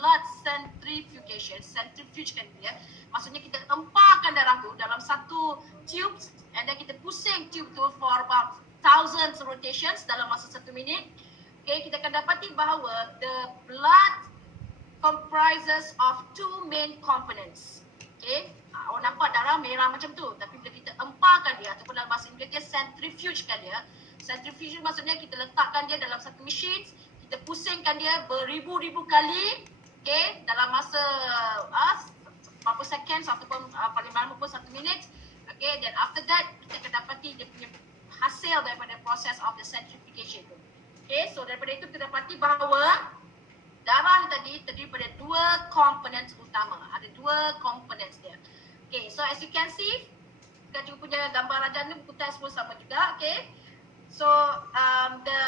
blood centrifugation. Centrifuge kan dia. Maksudnya kita emparkan darah tu dalam satu tube and then kita pusing tube tu for about thousands rotations dalam masa 1 minit. Okay, kita akan dapati bahawa the blood comprises of two main components. Okay, awak nampak darah merah macam tu, tapi bila kita emparkan dia ataupun dalam bahasa Inggeris dia centrifugekan dia. Centrifuge maksudnya kita letakkan dia dalam satu mesin, kita pusingkan dia beribu-ribu kali, okay, dalam masa berapa second ataupun paling lama pun 1 minit. Okay, then after that kita akan dapati dia punya hasil daripada proses of the centrifugation tu. Okay, so daripada itu kita dapati bahawa darah ni tadi terdiri pada dua komponen utama. Ada dua komponen dia. Okay, so as you can see, kita juga punya gambar rajah ni buku teks pun sama juga. Okay, so the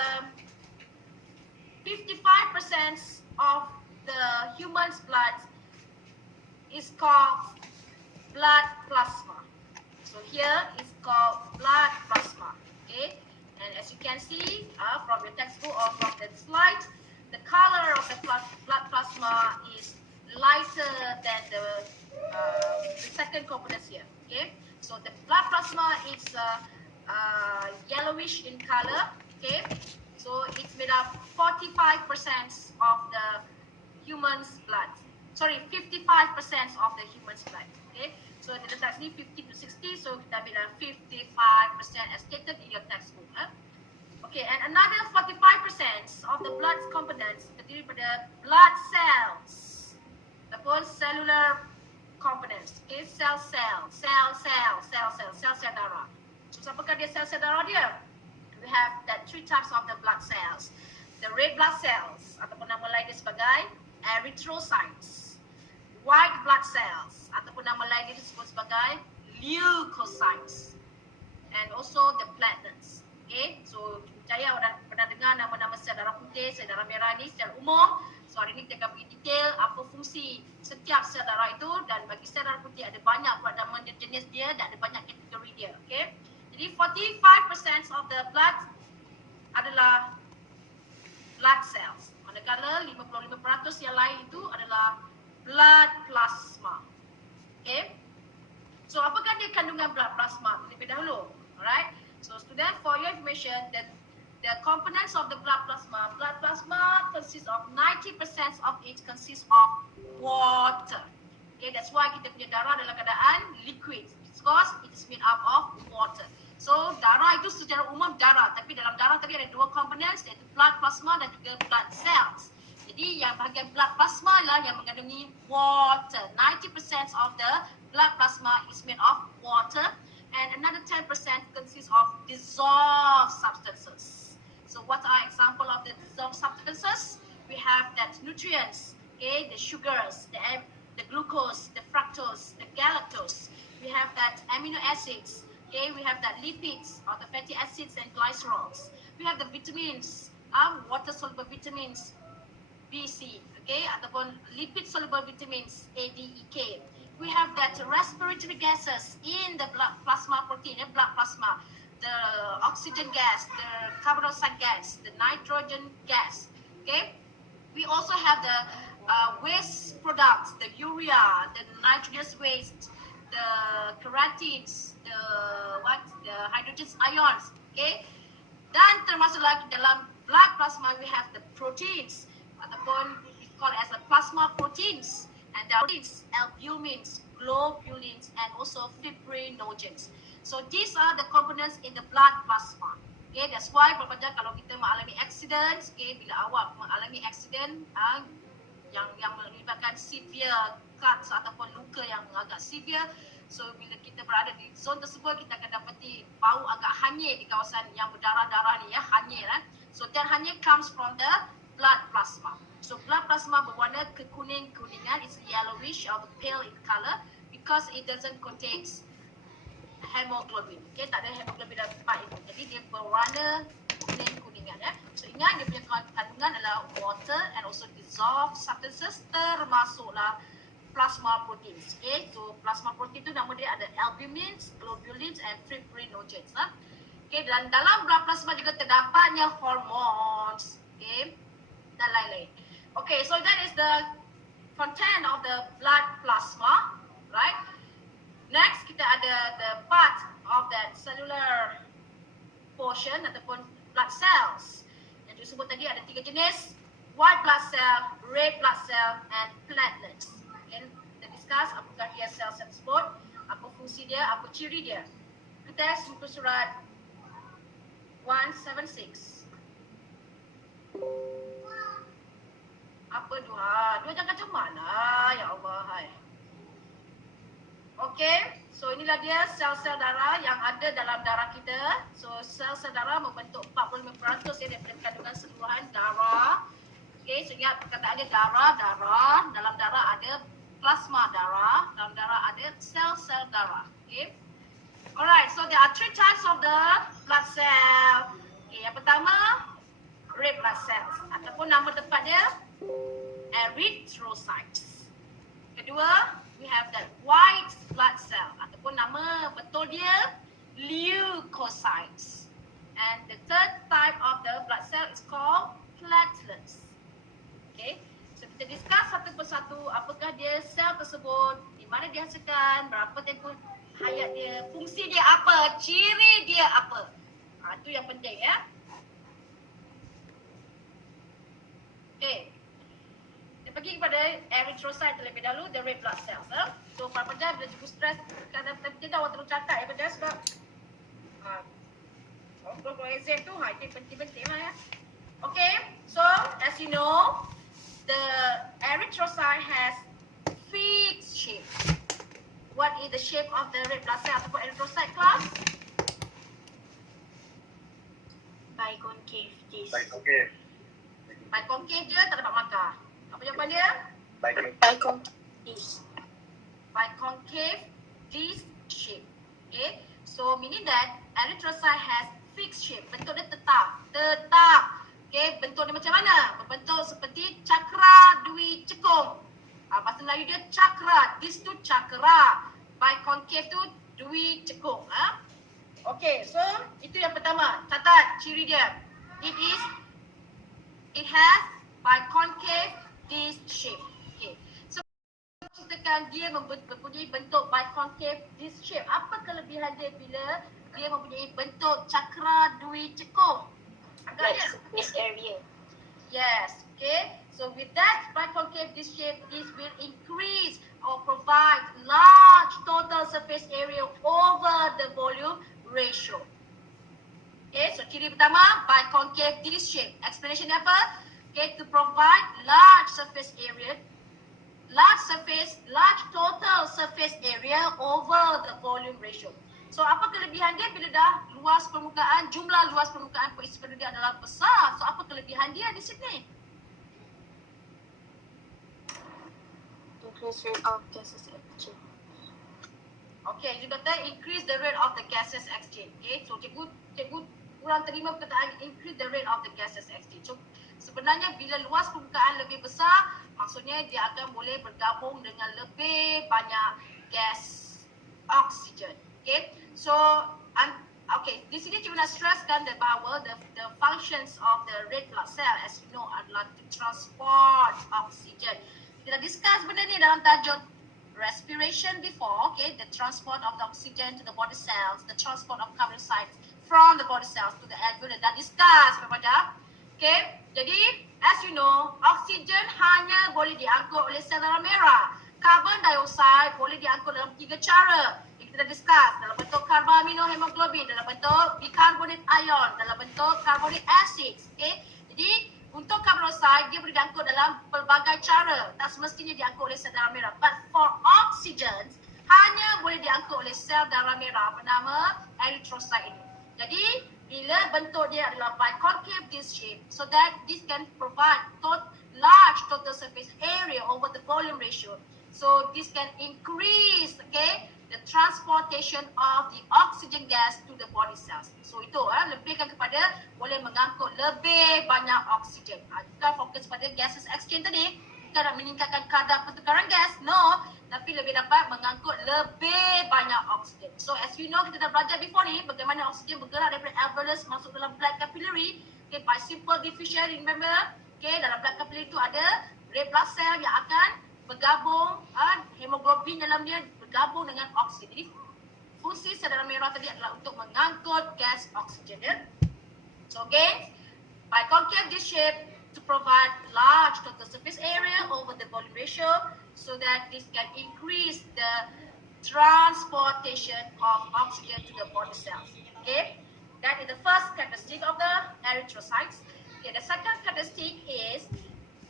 55% of the human's blood is called blood plasma. So here is called blood plasma. Okay, and as you can see from your textbook or from the slide, the color of the blood plasma is lighter than the second component here. Okay, so the blood plasma is yellowish in color. Okay, so it's made up 45% of the human's blood. Sorry, 55% of the human's blood. Okay, so dia letak sini 50 to 60, so kita ambil 55% as stated in your textbook. Okay, and another 45% of the blood components terdiri pada blood cells ataupun cellular components. Okay, cell darah. So siapakah dia sel darah dia? We have that three types of the blood cells. The red blood cells ataupun nama lain dia sebagai erythrocytes. White blood cells ataupun nama lain dia disebut sebagai leukocytes. And also the platelets. Okay, so percaya awak dah pernah dengar nama-nama sel darah putih, sel darah merah ni secara umum. So hari ni kita akan pergi detail apa fungsi setiap sel darah itu, dan bagi sel darah putih ada banyak pula nama jenis dia dan ada banyak kategori dia. Okay, jadi 45% of the blood adalah blood cells, manakala 55% yang lain itu adalah blood plasma. Okay, so apakah dia kandungan blood plasma terlebih dahulu? Alright, so student, for your information, the components of the blood plasma consists of 90% of it consists of water. Okay, that's why kita punya darah dalam keadaan liquid, because it is made up of water. So darah itu secara umum darah, tapi dalam darah tadi ada dua components, iaitu blood plasma dan juga blood cells. Jadi yang bahagian blood plasma lah yang mengandungi water. 90% of the blood plasma is made of water, and another 10% consists of dissolved substances. So what are example of the dissolved substances? We have that nutrients, okay, the sugars, the glucose, the fructose, the galactose. We have that amino acids, okay, we have that lipids or the fatty acids and glycerols. We have the vitamins, water soluble vitamins B, C, okay, ataupun lipid soluble vitamins A, D, E, K. We have that respiratory gases in the blood plasma protein, blood plasma, the oxygen gas, the carbon dioxide gas, the nitrogen gas. Okay, we also have the waste products, the urea, the nitrogenous waste, the keratins, the hydrogen ions. Okay, dan termasuk lagi dalam blood plasma we have the proteins ataupun we call it as the plasma proteins. And there are proteins, albumins, globulins, and also fibrinogens. So these are the components in the blood plasma. Okay, that's why berapa kalau kita mengalami accident, okay, bila awak mengalami accident yang melibatkan severe cuts ataupun luka yang agak severe, so bila kita berada di zon tersebut, kita akan dapati bau agak hanyir di kawasan yang berdarah-darah ni, ya, hanyir. So that hanyir comes from the blood plasma. So blood plasma berwarna kekuning-kuningan, it's yellowish or pale in color because it doesn't contain hemoglobin. Okay, tak ada hemoglobin dalam tempat itu. Jadi dia berwarna kuning-kuningan, ya. So ingat dia punya kandungan adalah water and also dissolved substances, termasuklah plasma proteins. Okay, so plasma protein itu nama dia ada albumins, globulins and fibrinogens. Okay, dan dalam blood plasma juga terdapatnya hormones, okay, dan lain-lain. Okay, so that is the content of the blood plasma, right? Next, kita ada the part of that cellular portion ataupun blood cells. Yang disebut tadi ada 3 jenis, white blood cell, red blood cell and platelets. Okay, kita discuss apakah dia sel-sel tersebut, apa fungsi dia, apa ciri dia. Kita muka surat 176. Apa dua jangan macam mana, ya Allah. Hai. Okay, so inilah dia sel-sel darah yang ada dalam darah kita. So sel-sel darah membentuk 45% daripada kandungan seluruhan darah. Okay, so ingat perkataan dia darah. Dalam darah ada plasma darah, dalam darah ada sel-sel darah. Okay, alright, so there are 3 types of the blood cell. Okay, yang pertama red blood cells ataupun nama tepat dia erythrocytes. Kedua, we have that white blood cell ataupun nama betul dia leukocytes. And the third type of the blood cell is called platelets. Okay, so kita discuss satu persatu apakah dia sel tersebut, di mana dihasilkan, berapa tempoh hayat dia, fungsi dia apa, ciri dia apa. Itu yang penting ya. Okay, kita pergi kepada erythrocyte terlebih dahulu, the red blood cells. So para pelajar bila cikgu stres, kadang-kadang kita awak terus cakap ya pelajar sebab kalau exam tu, itu penting-penting lah ya. Okay, so as you know, the erythrocyte has fixed shape. What is the shape of the red blood cell ataupun erythrocyte class? Biconcave disc. Biconcave je, tak dapat markah. Apa jawapan dia? Biconcave disc. Biconcave disc shape. Okay, so meaning that erythrocyte has fixed shape. Bentuk dia tetap. Okay, bentuk dia macam mana? Berbentuk seperti cakra dwi cekung. Bahasa Melayu dia cakra. This tu cakra. Biconcave tu dwi cekung. Okay, so itu yang pertama. Catat ciri dia. It has biconcave disc shape. Okay, so ceritakan dia mempunyai bentuk biconcave disc shape. Apa kelebihan dia bila dia mempunyai bentuk cakra dwi cekung? Like surface area. Yes, okay. So with that biconcave disc shape, this will increase or provide large total surface area over the volume ratio. Okay, so ciri pertama biconcave disc shape. Explanation dia apa? Okay, to provide large surface area, large total surface area over the volume ratio. So apa kelebihan dia bila dah luas permukaan, jumlah luas permukaan isi pada dia adalah besar. So apa kelebihan dia di sini? Increase rate of gases exchange. Okay, you kata increase the rate of the gases exchange. Okay, so cikgu kurang terima perkataan increase the rate of the gases exchange. So sebenarnya bila luas permukaan lebih besar, maksudnya dia akan boleh bergabung dengan lebih banyak gas oksigen. Okay, so okay, di sini cikgu nak stresskan bahawa the functions of the red blood cell as you know adalah to transport oxygen. Kita discuss benda ni dalam tajuk respiration before, okay, the transport of the oxygen to the body cells, the transport of carbon dioxide from the body cells to the alveoli. Dah discuss pada. Okay, jadi as you know, oksigen hanya boleh diangkut oleh sel darah merah. Carbon dioxide boleh diangkut dalam 3 cara. Kita discuss dalam bentuk karbaminohemoglobin, dalam bentuk bicarbonate ion, dalam bentuk carbonic acid. Okay, jadi untuk carbon dioxide dia boleh diangkut dalam pelbagai cara. Tak semestinya diangkut oleh sel darah merah. But for oxygen hanya boleh diangkut oleh sel darah merah bernama erythrocyte ini. Jadi bila bentuk dia adalah biconcave disc shape, so that this can provide large total surface area over the volume ratio. So this can increase, okay, the transportation of the oxygen gas to the body cells. So itu lebihkan kepada boleh mengangkut lebih banyak oksigen. Kita fokus pada gases exchange tadi, bukan nak meningkatkan kadar pertukaran gas, no, tapi lebih dapat mengangkut lebih banyak oksigen. So as you know, kita dah belajar before ni bagaimana oksigen bergerak daripada alveolus masuk dalam blood capillary. Okay, by simple diffusion, remember, okay, dalam blood capillary itu ada red blood cell yang akan bergabung, hemoglobin dalam dia bergabung dengan oksigen. Jadi fungsi sel darah merah tadi adalah untuk mengangkut gas oksigen. Ya? So again, by concave this shape to provide large total surface area over the volume ratio so that this can increase the transportation of oxygen to the body cells. Okay, that is the first characteristic of the erythrocytes. Okay, the second characteristic is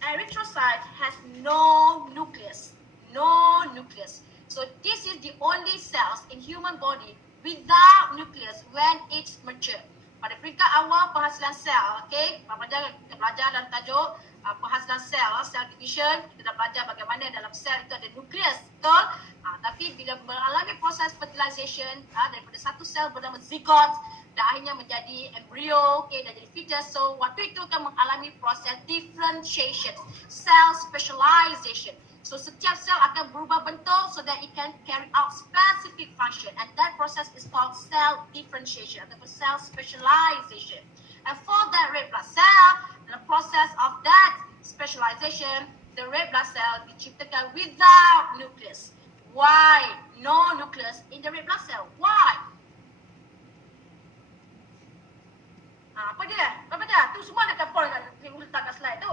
erythrocyte has no nucleus. No nucleus. So this is the only cells in human body without nucleus when it's mature. Pada peringkat awal penghasilan sel, okay, kita belajar dalam tajuk penghasilan sel, cell division, kita dah belajar bagaimana dalam sel itu ada nukleus, betul? Tapi bila mengalami proses fertilization, daripada satu sel bernama zygote dan akhirnya menjadi embrio, okay, dan jadi fetus, so waktu itu akan mengalami proses differentiation, cell specialization. So setiap sel akan berubah bentuk so that it can carry out specific function, and that process is called cell differentiation ataupun cell specialization. And for that red blood cell, the process of that specialization, the red blood cell diciptakan without nucleus. Why no nucleus in the red blood cell? Why? Apa dia? Apa dia? Tu semua dekat point yang letak kat slide tu.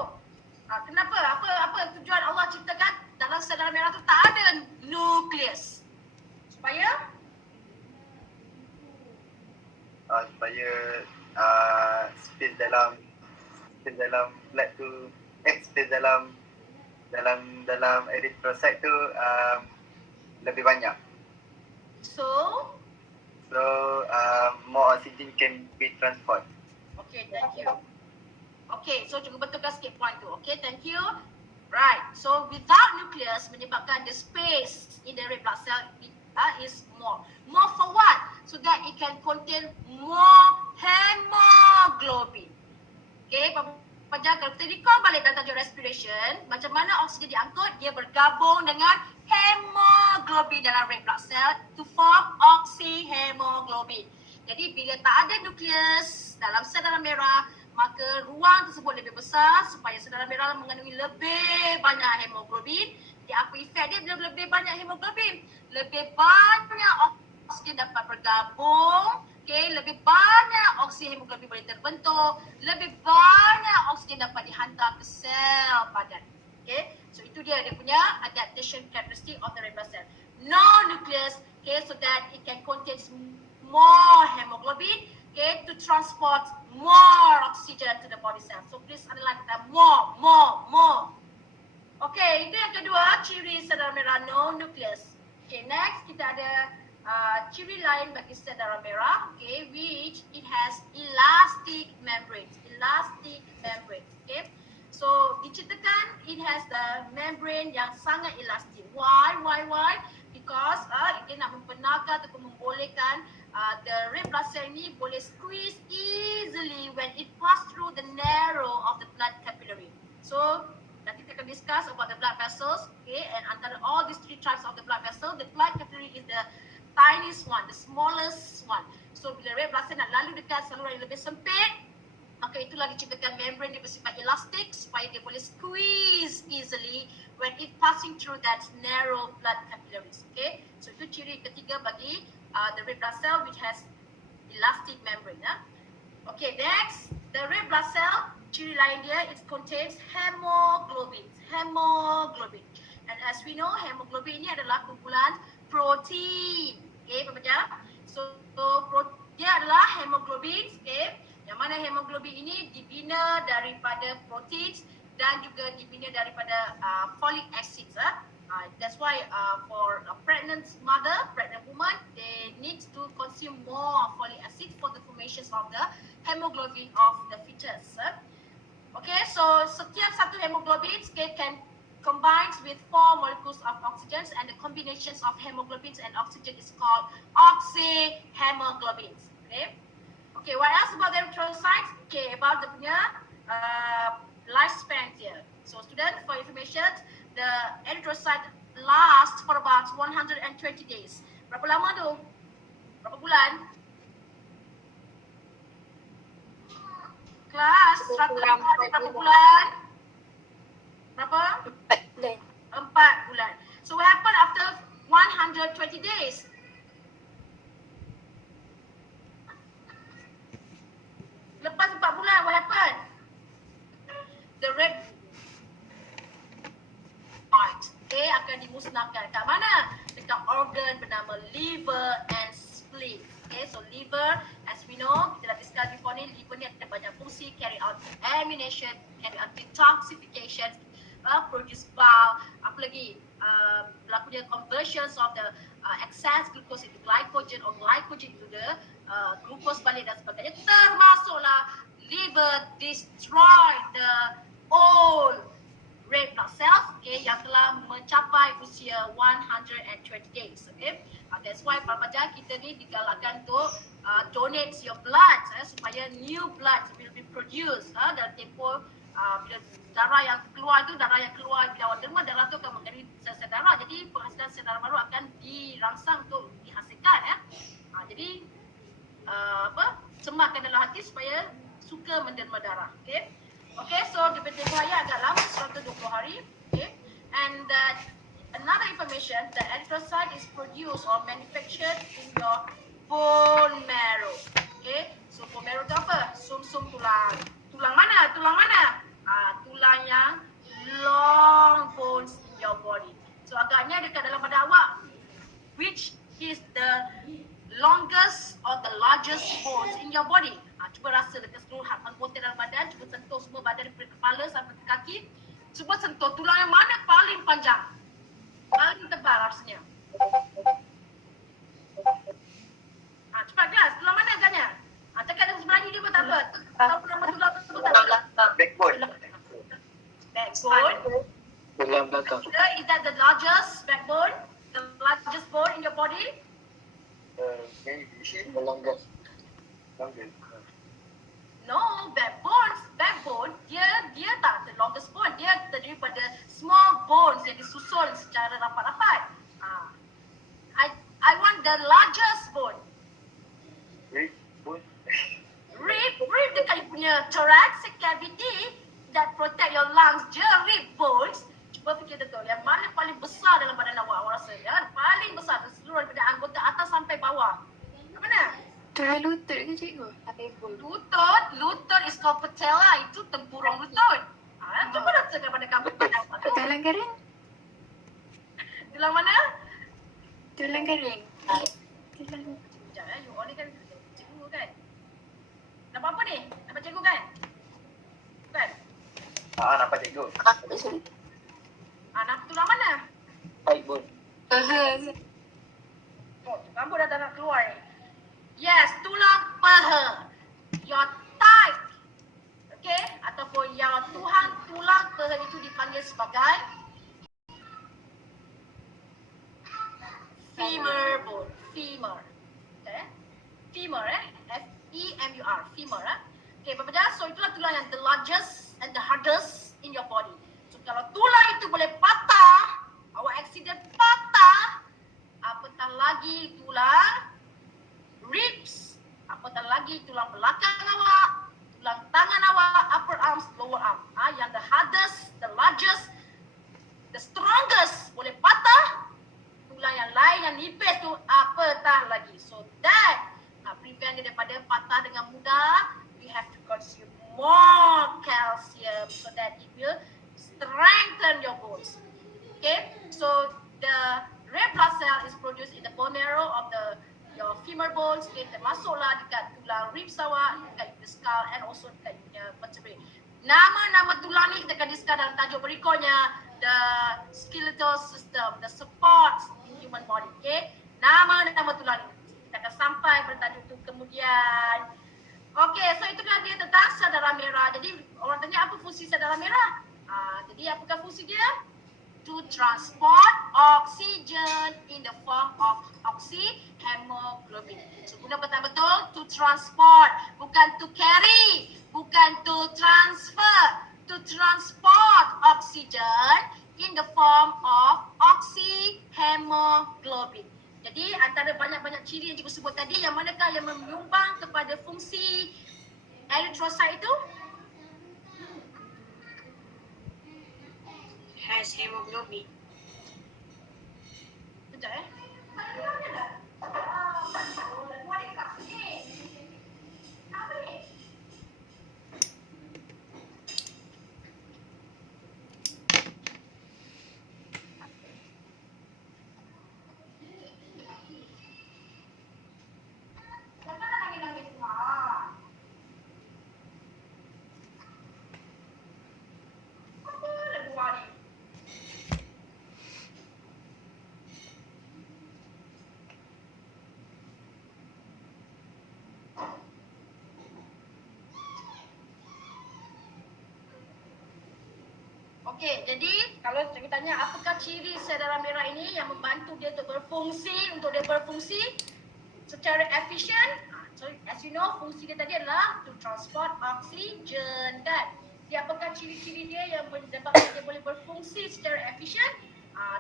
Kenapa? Apa tujuan Allah ciptakan dalam sel darah merah tu tak ada nukleus? Supaya space dalam blood tu space dalam erythrocyte tu lebih banyak. So more oxygen can be transport. okay, thank you. Okay, so cuba betulkan sikit point tu. Okay, thank you. Right, so without nucleus menyebabkan the space in the red blood cell is more. More for what? So that it can contain more hemoglobin. Okay, Pelajar kalau kita recall balik dalam tajuk respiration, macam mana oksigen diangkut? Dia bergabung dengan hemoglobin dalam red blood cell to form oxyhemoglobin. Jadi bila tak ada nukleus dalam sel darah merah, maka ruang tersebut lebih besar supaya sel darah merah mengandungi lebih banyak hemoglobin. Jadi apa efek dia bila lebih banyak hemoglobin? Lebih banyak oksigen dapat bergabung, okay, lebih banyak oksihemoglobin boleh terbentuk, lebih banyak oksigen dapat dihantar ke sel badan. Okay, so itu dia punya adaptation characteristic of the red blood cell. No nucleus, okay, so that it can contain more hemoglobin, okay, to transport more oxygen to the body cell. So please underline kata more. Okay, itu yang kedua, ciri sel darah merah no nucleus. Okay, next kita ada ciri lain bagi sel darah merah, okay, which it has elastic membranes. Okay. So diciptakan it has the membrane yang sangat elastik. Why? Because dia nak membenarkan ataupun membolehkan the red blood cell ni boleh squeeze easily when it pass through the narrow of the blood capillary. So nanti kita akan discuss about the blood vessels, okay, and antara all these three types of the blood vessel, the blood capillary is the tiniest one, the smallest one. So bila red blood cell nak lalu dekat saluran yang lebih sempit, maka itulah diciptakan membrane dia bersifat elastik supaya dia boleh squeeze easily when it passing through that narrow blood capillaries. Okay, so itu ciri ketiga bagi the red blood cell which has elastic membrane. Okay, next, the red blood cell, ciri lain dia, it contains hemoglobin. And as we know, hemoglobin ini adalah kumpulan protein. Okay, pelajar. So dia adalah hemoglobin, okay, yang mana hemoglobin ini dibina daripada protein dan juga dibina daripada folic acid. That's why for a pregnant woman, they need to consume more folic acid for the formation of the hemoglobin of the fetus. Okay, so setiap satu hemoglobin can combines with 4 molecules of oxygen, and the combinations of hemoglobins and oxygen is called oxyhemoglobins. Okay, what else about the erythrocytes? Okay, about the lifespan here. So student, for information, the erythrocyte lasts for about 120 days. Berapa lama tu? Berapa bulan? Kelas, berapa bulan? Berapa? 4 bulan. 4 120 days. Lepas 4 bulan, what happened? The red part, okay, akan dimusnahkan. Kat mana? Dekat organ bernama liver and spleen. Okay, so liver, as we know, kita dah discuss before ni, liver ni ada banyak fungsi, carry out elimination, carry out detoxification, produce bile, apa lagi, berlakunya conversions of the excess glucose into glycogen or glycogen into the glucose balik dan sebagainya. Termasuklah liver destroy the old red blood cells, okay, yang telah mencapai usia 120 days, okay. That's why Parmaja kita ni digalakkan untuk donate your blood supaya new blood will be produced dalam tempoh bila darah yang keluar bila awak derma, darah tu akan menjadi sel-sel darah, jadi penghasilan sel darah baru akan dirangsang untuk dihasilkan jadi semakkan dalam hati supaya suka menderma darah, okay. Okay, so dia tempoh ayat agak lama, 120 hari, okay. And another information, the erythrocyte is produced or manufactured in your bone marrow. Okay, so bone marrow tu apa? Sum-sum tulang. Tulang mana? Tulang mana? Tulang yang long bones in your body. So agaknya dekat dalam badan awak, which is the longest or the largest bones in your body? Cuba rasa dekat seluruh anggota dalam badan, cuba sentuh semua badan daripada kepala sampai ke kaki. Cuba sentuh tulang yang mana paling panjang, paling tebal rasanya. Cepat guys, tulang mana agaknya? Cakap dengan Melayu dia pun tak apa. Tahu nama tulang tersebut tak apa. Backbone. Backbone. Tulang belakang. Is that the largest backbone? The largest bone in your body? Maybe. Longest. No, backbone dia tak the longest bone, dia terdiri pada small bones yang disusun secara rapat-rapat. I want the largest bone. Rib dekat you punya thoracic cavity that protect your lungs je, rib bones. Cuba fikir betul, yang mana paling besar dalam badan awak rasa ya? Paling besar seluruh daripada anggota atas sampai bawah. Kat mana? Tulang lutut ke cikgu? Lutut is called patella, itu tempurung lutut. Cuba rasakan pada kamu. Tulang garing? Tulang mana? Tulang garing. Tulang. Sekejap you all ni kan cikgu kan? Nampak apa ni? Nampak cikgu kan? Bukan? Nampak cikgu. Sorry. Nampak tulang mana? Backbone. Rambut dah tak nak keluar ni. Yes, tulang paha. Your thigh. Okay? Ataupun yang tulang paha itu dipanggil sebagai femur bone. Femur. Okay? Femur F-E-M-U-R. Femur. Okay, Bapak Jah. So itulah tulang yang the largest and the hardest in your body. So kalau tulang itu boleh patah, awak accident patah, apatah lagi tulang ribs, apatah lagi tulang belakang awak, tulang tangan awak, upper arms, lower arm. Yang the hardest, the largest, the strongest boleh patah, tulang yang lain yang nipis tu apatah lagi. So that prevent dia daripada patah dengan mudah. We have to consume more calcium so that it will strengthen your bones. Okay, so the red blood cell is produced in the bone marrow of your femur bones, okay, termasuklah dekat tulang ribs awak, dekat the skull and also dekat vertebrae. Nama-nama tulang ni kita akan discuss dalam tajuk berikutnya, the skeletal system, the supports in human body, okay. Nama-nama tulang ni kita akan sampai pada tajuk tu kemudian. Okay, so itulah dia tentang sel darah merah. Jadi orang tanya apa fungsi sel darah merah? Jadi apakah fungsi dia? To transport oxygen in the form of oxyhemoglobin. So guna betul-betul to transport, bukan to carry, bukan to transfer, to transport oxygen in the form of oxyhemoglobin. Jadi antara banyak-banyak ciri yang cikgu sebut tadi, yang manakah yang menyumbang kepada fungsi erythrocyte itu? Has hemoglobin. Sekejap Okey, jadi kalau saya tanya apakah ciri sel darah merah ini yang membantu dia untuk berfungsi secara efisien? So as you know, fungsi dia tadi adalah to transport oksigen kan. Jadi apakah ciri-ciri dia yang menyebabkan dia boleh berfungsi secara efisien?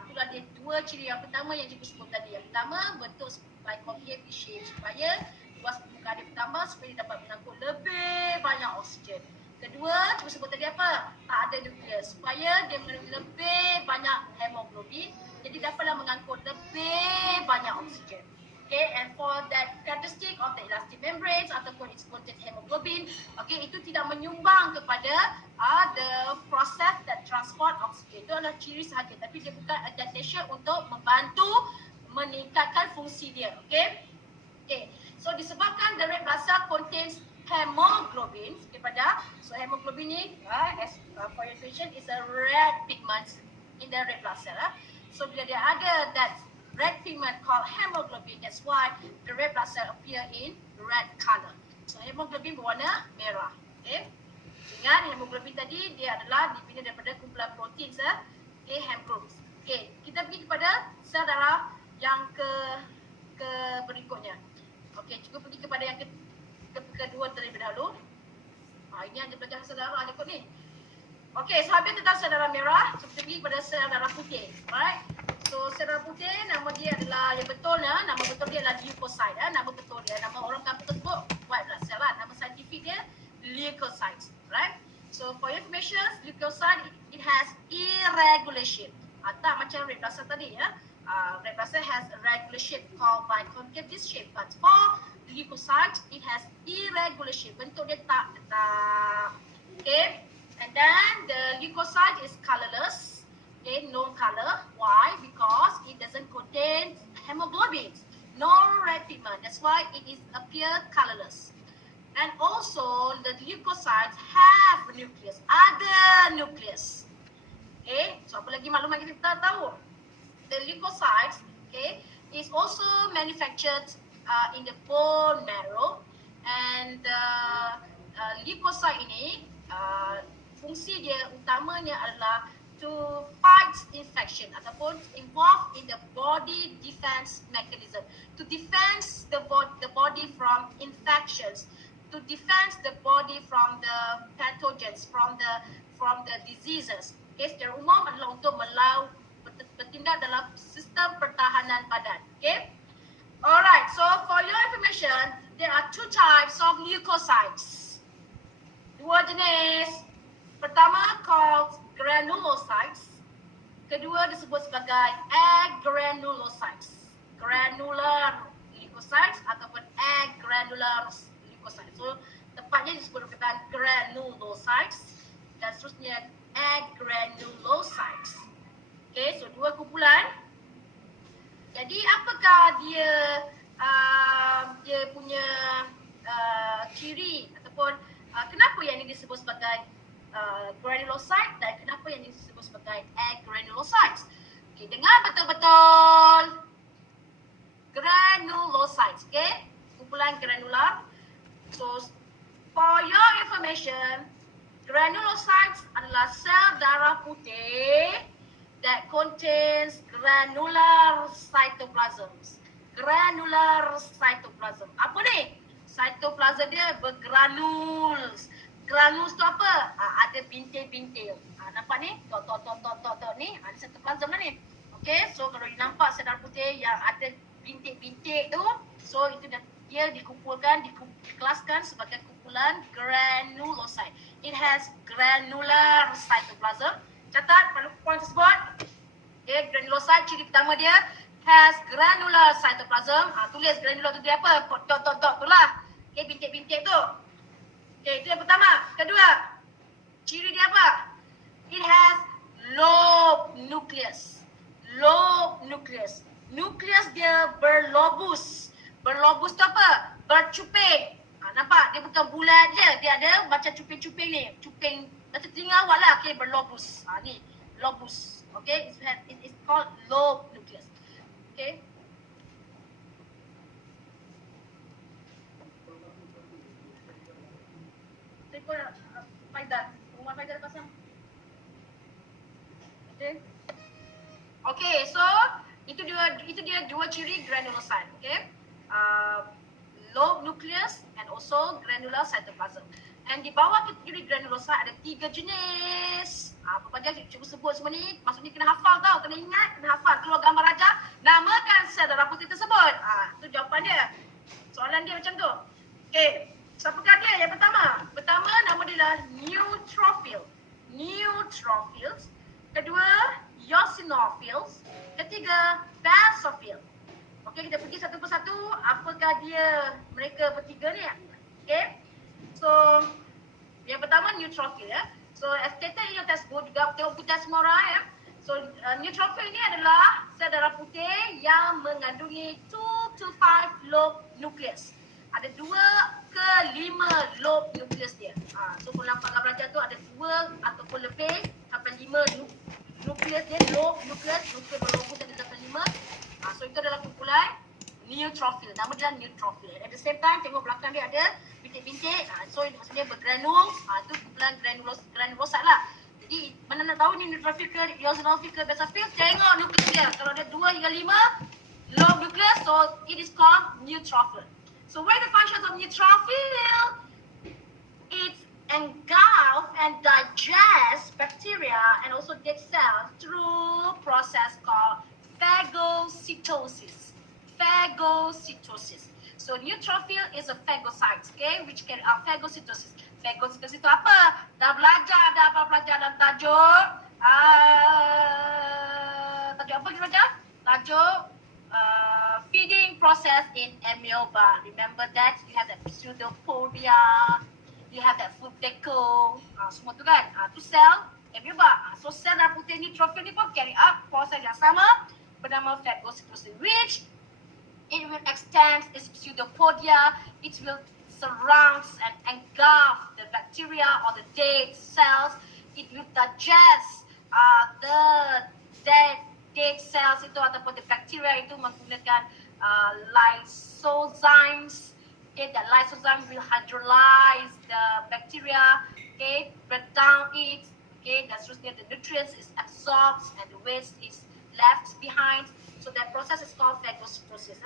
Itulah dia dua ciri. Yang pertama yang cikgu sebut tadi. Yang pertama bentuk supply coefficient supaya luas permukaan dia bertambah supaya dia dapat mengangkut lebih banyak oksigen. Kedua, cikgu sebut tadi apa? Tak ada nukleus supaya dia mengandung lebih banyak hemoglobin, jadi dapatlah mengangkut lebih banyak oksigen. Okay, and for that characteristic of the elastic membranes ataupun its content hemoglobin, okay, itu tidak menyumbang kepada the process that transport oksigen. Itu adalah ciri sahaja, tapi dia bukan adaptation untuk membantu meningkatkan fungsi dia. Okay, okay. So disebabkan the red blood cell contains hemoglobin daripada hemoglobin ni for your information is a red pigment in the red blood cell. So bila dia ada that red pigment called hemoglobin, that's why the red blood cell appear in red color. So hemoglobin berwarna merah. Okay, ingat hemoglobin tadi dia adalah dibina daripada kumpulan protein okay, hemoglobin. Okay, kita pergi kepada sel darah yang berikutnya. Okay, cukup pergi kepada yang kedua terlebih dahulu. Ini ada belajar sel darah ada kot ni. Okey, so habis tentang sel darah merah, so kita pergi kepada sel darah putih. Alright. So sel darah putih nama dia adalah yang betulnya, nama betul dia adalah leukocyte. Nama betul dia, nama orang kampung tersebut white blood cell lah. Nama saintifik dia leukocytes. Right. So for your information, leukocyte it has irregulation. Tak macam red blood cell tadi ya. Red blood cell has a regular shape called by concave disc shape, but for leukocyte it has irregular shape. Bentuk dia tak tetap. Okay, and then the leukocyte is colorless, okay, no color. Why? Because it doesn't contain hemoglobin, no red pigment. That's why it is appear colorless. And also the leukocytes have nucleus, ada nucleus. Okay, so apa lagi maklumat kita tahu? The leukocytes, okay, is also manufactured in the bone marrow, and leukocyte ini fungsi dia utamanya adalah to fight infection ataupun involved in the body defense mechanism, to defend the body from infections, to defend the body from the pathogens, from the diseases. Okay, secara umum adalah untuk bertindak dalam sistem pertahanan badan. Okay. Alright, so for your information, there are two types of leukocytes. Dua jenis. Pertama called granulocytes. Kedua disebut sebagai agranulocytes. Granular leukocytes ataupun agranular leukocytes. So tepatnya disebut dengan granulocytes dan seterusnya agranulocytes. Okay, so dua kumpulan. Jadi apakah dia punya ciri ataupun kenapa yang ini disebut sebagai granulocyte dan kenapa yang ini disebut sebagai agranulocytes? Okay, dengar betul-betul. Granulocytes, okay? Kumpulan granular. So for your information, granulocytes adalah sel darah putih that contains granular cytoplasms. Granular cytoplasm. Apa ni? Cytoplasm dia bergranules. Granules tu apa? Ada bintil-bintil. Nampak ni? Tok ni. Ada cytoplasm lah ni. Okay, so kalau nampak sel darah putih yang ada bintik-bintik tu, so itu dia dikumpulkan, dikelaskan sebagai kumpulan granulocyte. It has granular cytoplasm. Catat pada poin tersebut. Okay, granulocyte ciri pertama dia has granular cytoplasm. Tulis granular tu dia apa? Dot tu lah. Okay, bintik-bintik tu. Okay, itu yang pertama. Kedua, ciri dia apa? It has lobe nucleus. Lobe nucleus. Nukleus dia berlobus. Berlobus tu apa? Bercuping. Nampak? Dia bukan bulat je. Dia ada macam cuping-cuping ni. Cuping macam telinga awak lah. Okay, berlobus. Ni, lobus. Okay, it is called lobe nucleus. Okay. Saya Faizal. Rumah Faizal dah pasang. Okay. Okay, so itu dia dua ciri granulocyte. Okay. Lobe nucleus and also granular cytoplasm. And di bawah kategori granulocyte ada 3 jenis. Apa saja cikgu sebut semua ni, maksudnya kena hafal tau, kena ingat, kena hafal. Keluar gambar raja, namakan sel darah putih tersebut. Itu jawapan dia. Soalan dia macam tu. Okay, siapakah dia? Yang pertama nama dia adalah neutrophil. Neutrophils. Kedua, eosinophils. Ketiga, basophil. Okey, kita pergi satu persatu. Apakah dia mereka bertiga ni? Okey. So, yang pertama neutrophil ya. So, as stated in your textbook juga tengok putih semua orang ya. So, neutrophil ni adalah sel darah putih yang mengandungi 2 to 5 lobe nucleus. Ada 2 ke 5 lobe nucleus dia. So, kalau nampak gambar raja tu ada 2 ataupun lebih sampai 5 nucleus dia, lobe nucleus berlobus ada sampai 5. So itu adalah kumpulan neutrophil. Nama dia neutrophil. At the same time tengok belakang dia ada bintik-bintik. So maksudnya bergranul. Itu kumpulan granulocyte lah. Jadi mana nak tahu ni neutrophil ke eosinophil ke basophil? Tengok nukleus dia. Kalau dia 2 hingga 5 lobe nucleus, so it is called neutrophil. So what are the functions of neutrophil? It engulf and digest bacteria and also dead cells through process called phagocytosis. Phagocytosis. So neutrophil is a phagocyte, okay, which carry out phagocytosis. Phagocytosis itu apa? Dah belajar dalam tajuk. Tajuk apa kita belajar? Tajuk feeding process in amoeba. Remember that you have that pseudopodia, you have that food deco, semua tu kan? Tu sel amoeba. So sel darah putih neutrophil ni pun carry out proses yang sama bernama phagocytosis, which it will extend its pseudopodia, it will surround and engulf the bacteria or the dead cells, it will digest the dead cells itu ataupun the bacteria itu menggunakan lysozymes. Okay, that lysozyme will hydrolyze the bacteria, okay, break down it, okay, dan seterusnya the nutrients is absorbed and the waste is left behind. So that process is called phagocytosis.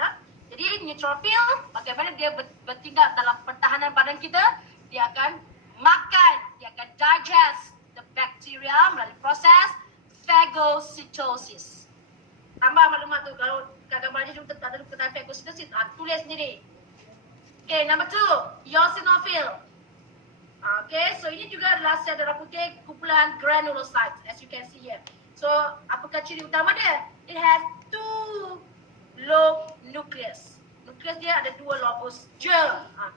Jadi neutrophil, bagaimana dia bertindak dalam pertahanan badan kita? Dia akan makan, dia akan digest the bacteria melalui proses phagocytosis. Tambah maklumat tu, kalau gambar je tak ada perkataan phagocytosis, tulis sendiri. Okay, number 2, eosinophil. Okay, so ini juga adalah sel darah putih kumpulan granulocytes, as you can see here. So, apakah ciri utama dia? It has 2 lobe nucleus. Nucleus dia ada 2 lobus je.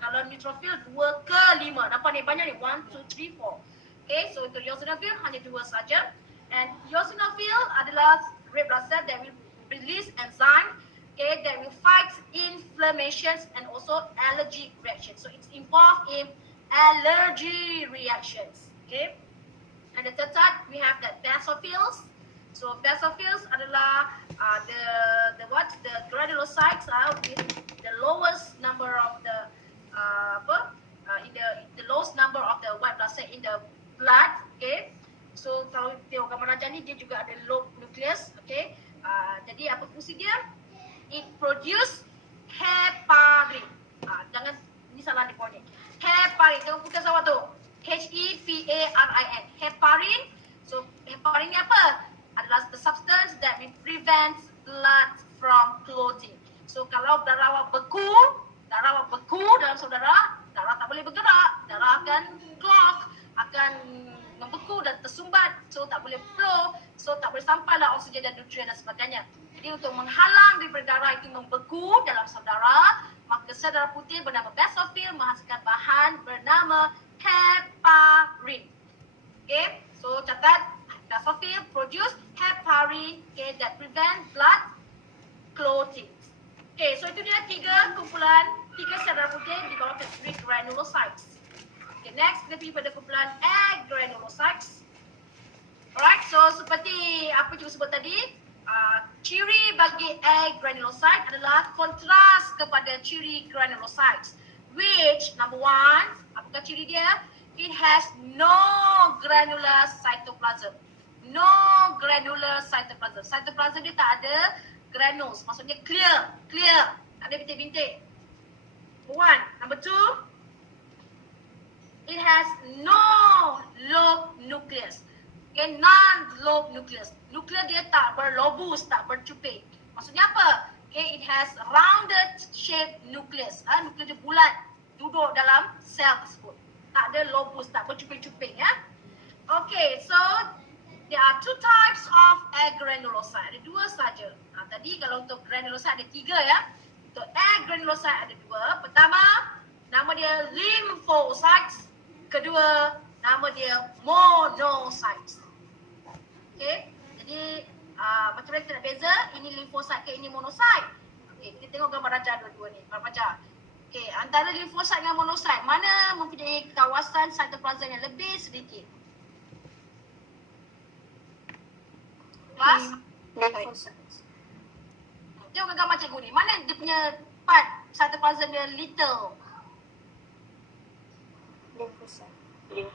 Kalau neutrophil 2 ke 5. Nampak ni banyak ni? 1, 2, 3, 4. Okay, so untuk eosinophil hanya 2 saja. And eosinophil adalah red blood cell that will release enzyme, okay, that will fight inflammations and also allergic reactions. So it's involved in allergy reactions. Okay. And the third type, we have the basophils. So basophils adalah the granulocytes with the lowest number of the the lowest number of the white blood cell in the blood. Okay. So kalau tengok gambar raja ni, dia juga ada lobe nucleus. Okay. Jadi apa fungsi dia? It produce heparin. Jangan ni salah di ni. Heparin. Tengok putih sawah tu. Heparin. Heparin. So heparin ni apa? Adalah the substance that will prevent blood from clotting. So kalau darah awak beku dalam saudara, darah tak boleh bergerak, darah akan clog, akan membeku dan tersumbat, so tak boleh flow, so tak boleh sampailah oksigen dan nutrien dan sebagainya. Jadi Jadi untuk menghalang daripada darah itu membeku dalam sel darah, maka sel darah putih bernama basophil menghasilkan bahan bernama heparin. Okay, so catat, basophil produce heparin, okay, that prevent blood clotting. Okay, so itu dia tiga sel darah putih di bawah kategori granulocytes. Okay, next kita pergi pada kumpulan agranulocytes. Alright, so seperti apa juga sebut tadi, ciri bagi agranulocyte adalah kontras kepada ciri granulocytes, which number one, apakah ciri dia? It has no granular cytoplasm. No granular cytoplasm. Cytoplasm dia tak ada granules, maksudnya clear, tak ada bintik-bintik. One, number two, it has no lobe nucleus. Okay, non-lobe nucleus. Nukleus dia tak berlobus, tak bercuping. Maksudnya apa? Okay, it has rounded shape nucleus. Nukleus dia bulat, duduk dalam sel tersebut. Tak ada lobus, tak bercuping-cuping ya. Okay, so there are two types of agranulocyte. Ada dua saja. Tadi kalau untuk granulocyte ada tiga ya. Untuk agranulocyte ada dua. Pertama, nama dia lymphocytes. Kedua, nama dia monocytes. Okay, jadi macam mana kita nak beza? Ini lymphocyte ke ini monocyte? Okay, kita tengok gambar rajah dua-dua ni. Gambar rajah. Okay, antara lymphocyte dengan monocyte, mana mempunyai kawasan cytoplasm yang lebih sedikit? Kelas? Lymphocytes. Tengok gambar cikgu ni. Mana dia punya part cytoplasm dia little? Lymphocyte.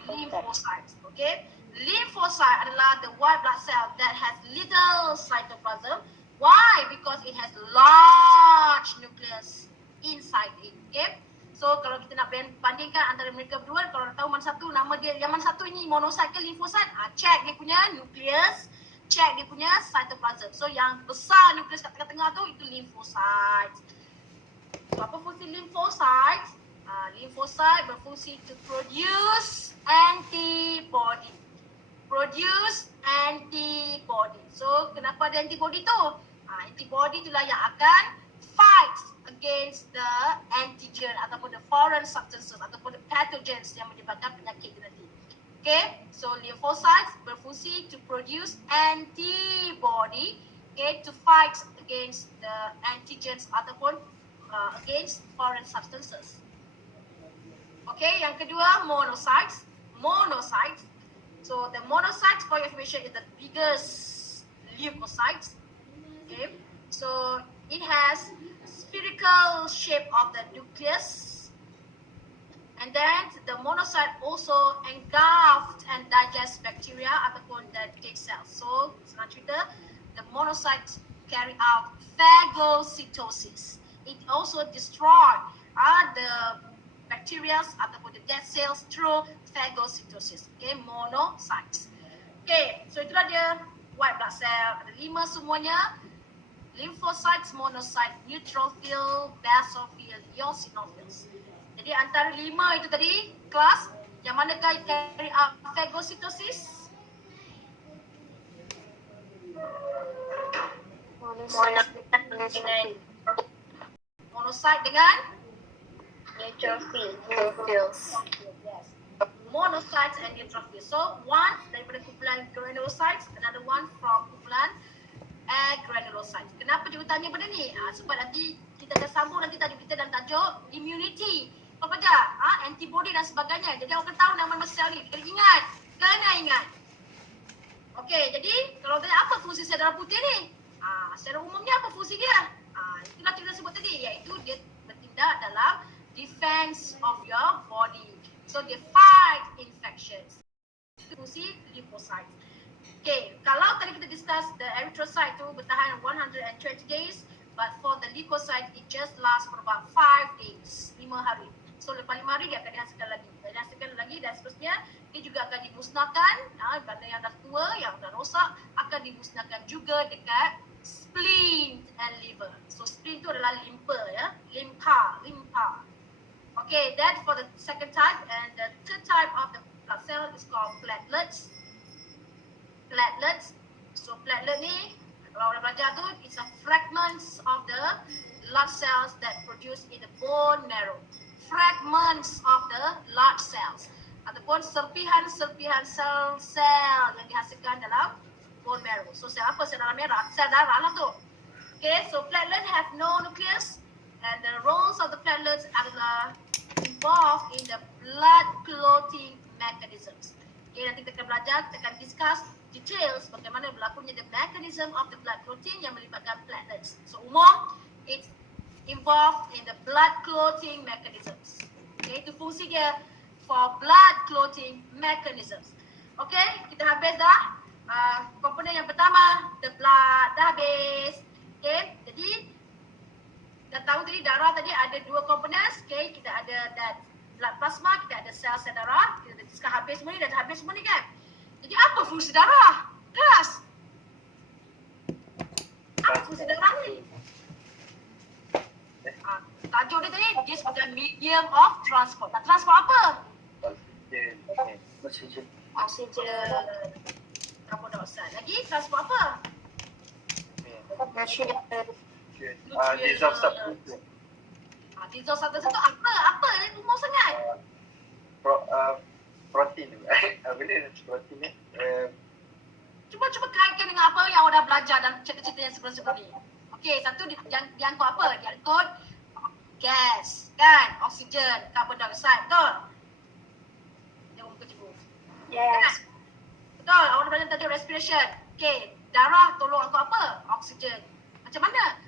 Lymphocytes. Okay. Lymphocyte adalah the white blood cell that has little cytoplasm. Why? Because it has large nucleus inside it. Okay. So kalau kita nak bandingkan antara mereka berdua, kalau nak tahu mana satu nama dia, yang mana satu ini monocyte ke lymphocyte, check dia punya nucleus, check dia punya cytoplasm. So yang besar nucleus kat tengah-tengah tu itu lymphocyte. So apa fungsi lymphocyte? Lymphocyte berfungsi to produce antibody. Produce antibody. So kenapa ada antibody tu? Antibody itulah yang akan fight against the antigen ataupun the foreign substances ataupun the pathogens yang menyebabkan penyakit itu nanti. Okay, so lymphocytes berfungsi to produce antibody, okay, to fight against the antigens ataupun against foreign substances. Okay, yang kedua monocytes. Monocytes. So the monocytes, for your information, is the biggest leukocytes. Okay, so it has spherical shape of the nucleus, and then the monocyte also engulfed and digest bacteria ataupun the dead cells. So senang cerita, the monocytes carry out phagocytosis. It also destroy the bacteria ataupun the dead cells through phagocytosis. Okay, monocytes. Okay, so itulah dia white blood cell. Ada 5 semuanya. Lymphocytes, monocyte, neutrophil, basophil, eosinophils. Jadi antara 5 itu tadi, kelas, yang manakah carry out phagocytosis? Monocyte dengan Neutrophils. yes. Monocytes and neutrophils. So one daripada kumpulan granulocytes, another one from kumpulan agranulocytes. Kenapa cikgu tanya benda ni? Sebab nanti kita akan sambung nanti tajuk kita dalam tajuk immunity. Apa saja? Antibody dan sebagainya. Jadi awak kena tahu nama sel ni. Kena ingat. Okey, jadi kalau tanya apa fungsi sel darah putih ni? Secara umumnya apa fungsi dia? Itulah kita sebut tadi, iaitu dia bertindak dalam defense of your body. So they fight infections. Itu fungsi lymphocytes. Okay, kalau tadi kita discuss the erythrocyte tu bertahan 120 days, but for the leukocyte it just lasts for about 5 days, 5 hari. So lepas 5 hari dia akan dihasilkan lagi dan seterusnya. Dia juga akan dimusnahkan, benda yang dah tua, yang dah rosak akan dimusnahkan juga dekat spleen and liver. So spleen tu adalah limpa ya, limpa. Okay, that's for the second type, and the third type of the blood cell is called platelets. So platelet ni, kalau orang belajar tu, it's a fragments of the blood cells that produce in the bone marrow. Fragments of the blood cells ataupun serpihan-serpihan sel-sel yang dihasilkan dalam bone marrow. So sel apa? Sel darah merah, sel darah lah tu. Okay, so platelets have no nucleus and the roles of the platelets adalah involved in the blood clotting mechanisms. Okay, nanti kita akan belajar, kita akan discuss details bagaimana berlakunya the mechanism of the blood clotting yang melibatkan platelets. So umum, it's involved in the blood clotting mechanisms. Okay, itu fungsi dia for blood clotting mechanisms. Okay, kita habis dah. Komponen yang pertama, the blood, dah habis. Okay, jadi dah tahu tadi darah tadi ada dua komponen. Okay, kita ada that blood plasma, kita ada sel-sel darah. Kita dah discuss habis semua ni, dah habis semua ni kan. Jadi apa fungsi darah? Kelas. Apa fungsi darah ni? Tajuk dia tadi, dia sebagai medium of transport. Nak transport apa? Oksigen. Oksigen. Carbon dioxide. Lagi transport apa? Nutrient. Dissolve substitute. Dissolve substance tu apa? Apa yang umum sangat? Protein. Bila protein ni? Cuba kaitkan dengan apa yang awak dah belajar dalam cerita-cerita yang sebelum-sebelum ni. Okey, satu yang diangkut apa? Diangkut gas, kan? Oksigen, carbon dioxide, betul? Jangan muka cikgu. Yes. Betul, awak dah belajar tadi respiration. Okey, darah tolong angkut apa? Oksigen. Macam mana?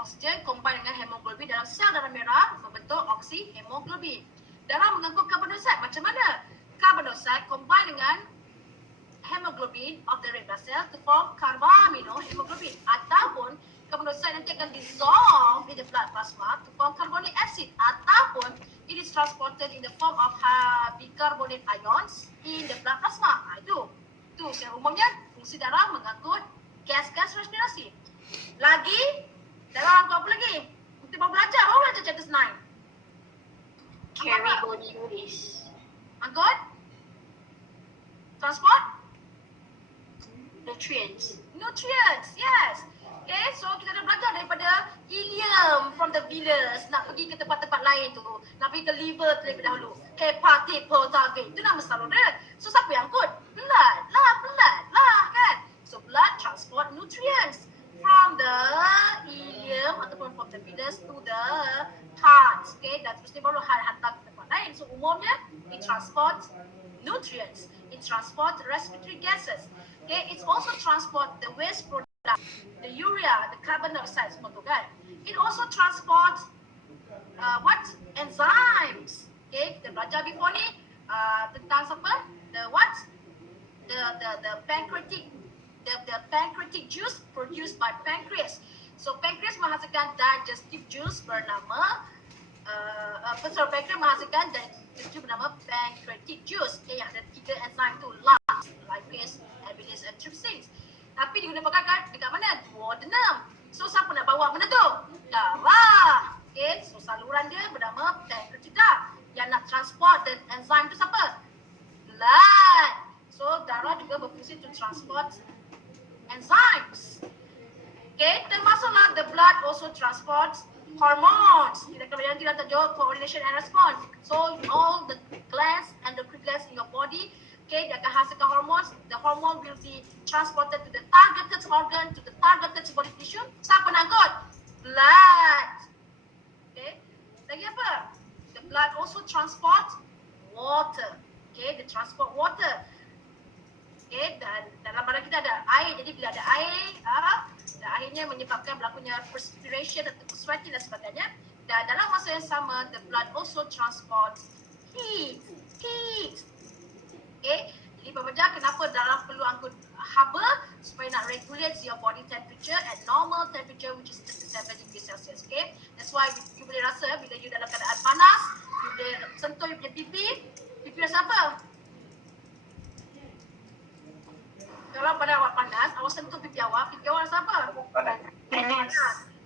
Oksigen combine dengan hemoglobin dalam sel darah merah membentuk oksihemoglobin. Darah mengangkut carbon dioxide. Macam mana? Carbon dioxide combine dengan hemoglobin of the red blood cell to form carbaminohemoglobin. Ataupun carbon dioxide nanti akan dissolve in the blood plasma to form carbonic acid. Ataupun it is transported in the form of bicarbonate ions in the blood plasma. Itu secara umumnya fungsi darah mengangkut gas-gas respirasi. Lagi, darah angkut apa lagi? Kita baru belajar chapter 9. Carry body waste. Angkut? Transport? Nutrients. Nutrients, yes. Okay, so kita dah belajar daripada ileum from the villus. Nak pergi ke tempat-tempat lain tu. Nak pergi ke liver terlebih dahulu. Hepatic potassium. Itu nama salur dia. So siapa yang angkut? Blood lah kan. So blood transport nutrients from the ileum ataupun from the villus to the heart. Okay, dan terusnya baru hantar ke tempat lain. So umumnya it transports nutrients. It transports respiratory gases. Okay, it's also transport the waste product, the urea, the carbon dioxide semua tu kan. It also transports enzymes. Okay, kita belajar before ni tentang siapa? The pancreatic juice produced by pancreas. So pancreas menghasilkan digestive juice bernama pancreas menghasilkan digestive juice bernama pancreatic juice. Okay, yang ada 3 enzim tu, lipase, amylase and trypsin. Tapi digunakan dekat mana? Duodenum. So siapa nak bawa benda tu? Darah. Okay, so saluran dia bernama pancreatida. Yang nak transport dan enzim tu siapa? Blood. So darah juga berfungsi to transport enzymes. Okay, termasuklah the blood also transports hormones. Kita akan belajar nanti dalam tajuk coordination and response. So all the glands and the glands in your body, okay, dia akan hasilkan hormones. The hormone will be transported to the targeted organ, to the targeted body tissue. Siapa nak angkut? Blood. Okay, lagi apa? The blood also transports water. Okay, they transport water. Okay, dan dalam badan kita ada air. Jadi bila ada air, airnya menyebabkan berlakunya perspiration atau sweating dan sebagainya. Dan dalam masa yang sama, the blood also transports heat. Okay, jadi pembelajar kenapa darah perlu angkut haba supaya nak regulate your body temperature at normal temperature which is 37 degrees Celsius. Okay, that's why you boleh rasa bila you dalam keadaan panas, you boleh sentuh you punya pipi rasa apa? Kalau pada awak panas, awak sentuh pipi awak rasa apa? Panas.